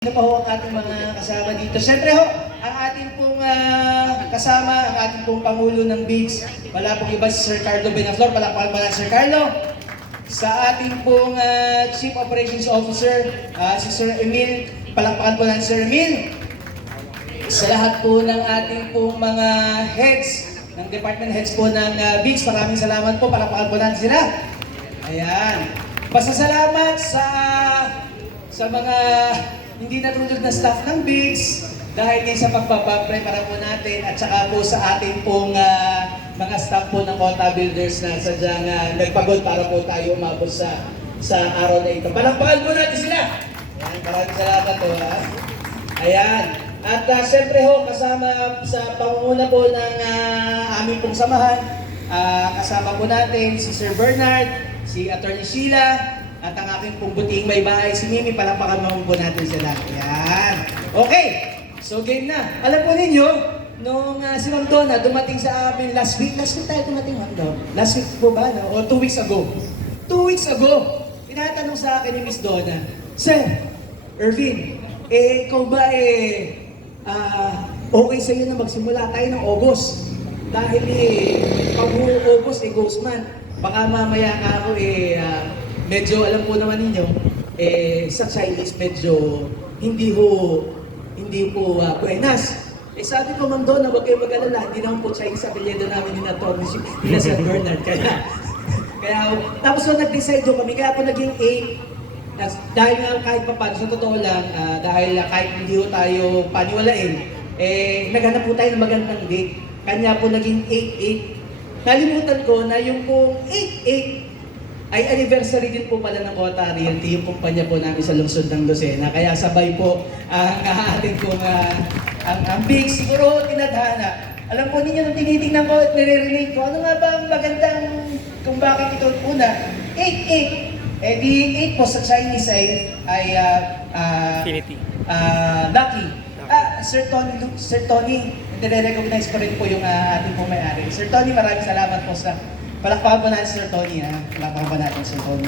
Ano pa ho ang ating mga kasama dito? Siyempre ho, ang ating pong kasama, ang ating pong Pangulo ng BIGS, wala pong iba si Sir Carlo Benaflor, palakpakan pa lang Sir Carlo. Sa ating pong Chief Operations Officer, si Sir Emil, palakpakan po lang Sir Emil. Sa lahat po ng ating pong mga heads, ng department heads po ng BIGS, maraming salamat po, palakpakan po lang sila. Ayan. Pasasalamat sa mga hindi natulog na staff ng BIGS dahil din sa pagpapaprepara po natin at saka po sa ating pong mga staff po ng Kota Builders na sadyang nagpagod para po tayo umabot sa araw na ito. Palakpakan po natin sila! Ayan, maraming salamat po. Ayan. At siyempre ho, kasama sa pangunguna po ng aming pong samahan, kasama po natin si Sir Bernard, si Attorney Sheila, at ang aking pong buting may bahay, si Mimi, palakpakan mo po natin sila. Ayan. Okay. So game na. Alam po ninyo, nung si Ma'am Donna dumating sa amin last week tayo dumating, Ma'am Donna. Last week po ba? No? O 2 weeks ago. 2 weeks ago, tinatanong sa akin ni Miss Donna, Sir, Ervin, ikaw ba okay sa'yo na magsimula tayo ng August? Dahil pag August, ghost month. Baka mamaya nga ako medyo alam po naman ninyo, sa Chinese medyo hindi po buenas. Sabi ko, Ma'am Donna, huwag kayo mag-alala, hindi naman po Chinese apelyido namin ni Atty. ni Sir Bernard. Kaya tapos so nag-decide kami, kaya po naging 8. Dahil nga kahit pa paano, sa totoo lang, dahil kahit hindi po tayo paniwalain, naghanap po tayo ng magandang date. Kanya po naging 8-8. Nalimutan ko na yung pong 8-8 ay anniversary din po pala ng Kota Realty, yung kumpanya po namin sa lungsod ng Lucena. Kaya sabay po ang ating pong ang big siguro tinadhana. Alam po ninyo nung tinitingnan ko at nire-relate ko, ano nga ba ang magandang kung bakit ito una? 8-8. Di 8 po sa Chinese ay Infinity. Lucky. Sir Tony, nire-recognize ko rin po yung ating pong may-ari. Sir Tony, maraming salamat po sa palakpakan po natin Sir Tony, palakpakan po natin Sir Tony.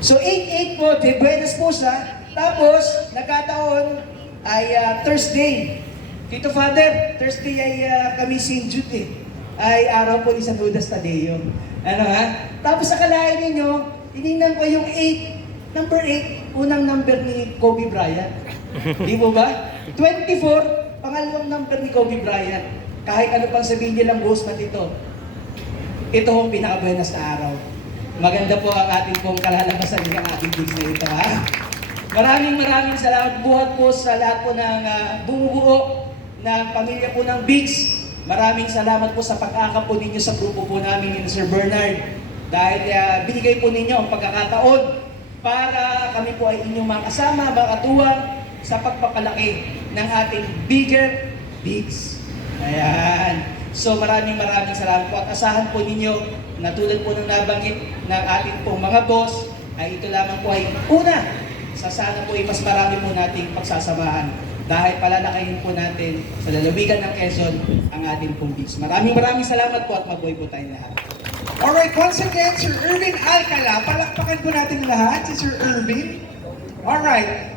So 8-8 po, de buenas po siya. Tapos, nagkataon ay Thursday. Tito Father, Thursday ay kami St. Jude ay araw po ni San Judas Tadeo. Ano ha? Tapos akalain ninyo, tinignan ko yung 8, number 8, unang number ni Kobe Bryant. Di mo ba? 24, pangalawang number ni Kobe Bryant. Kahit ano pang sabihin nilang ghost na ito. Ito ang pinaka-buenas na araw. Maganda po ang ating pong kalalabasan ng ating BIGS na ito, ha? Maraming salamat buhat po sa lahat po ng bumubuo ng pamilya po ng BIGS. Maraming salamat po sa pag-akap po ninyo sa grupo po namin ni Sir Bernard. Dahil binigay po ninyo ang pagkakataon para kami po ay inyong makasama, makatuwang sa pagpapalaki ng ating bigger BIGS. Ayan. So maraming salamat po at asahan po ninyo na tulad po ng nabanggit ng ating pong mga boss ay ito lamang po ay una sa sana po ay mas marami po nating pagsasamahan dahil palalakayin po natin sa lalawigan ng Quezon ang ating pong BIGS. Maraming salamat po at mabuhay po tayong lahat. Alright, once again, Sir Ervin Alcala, palakpakan po natin lahat si Sir Ervin. Alright.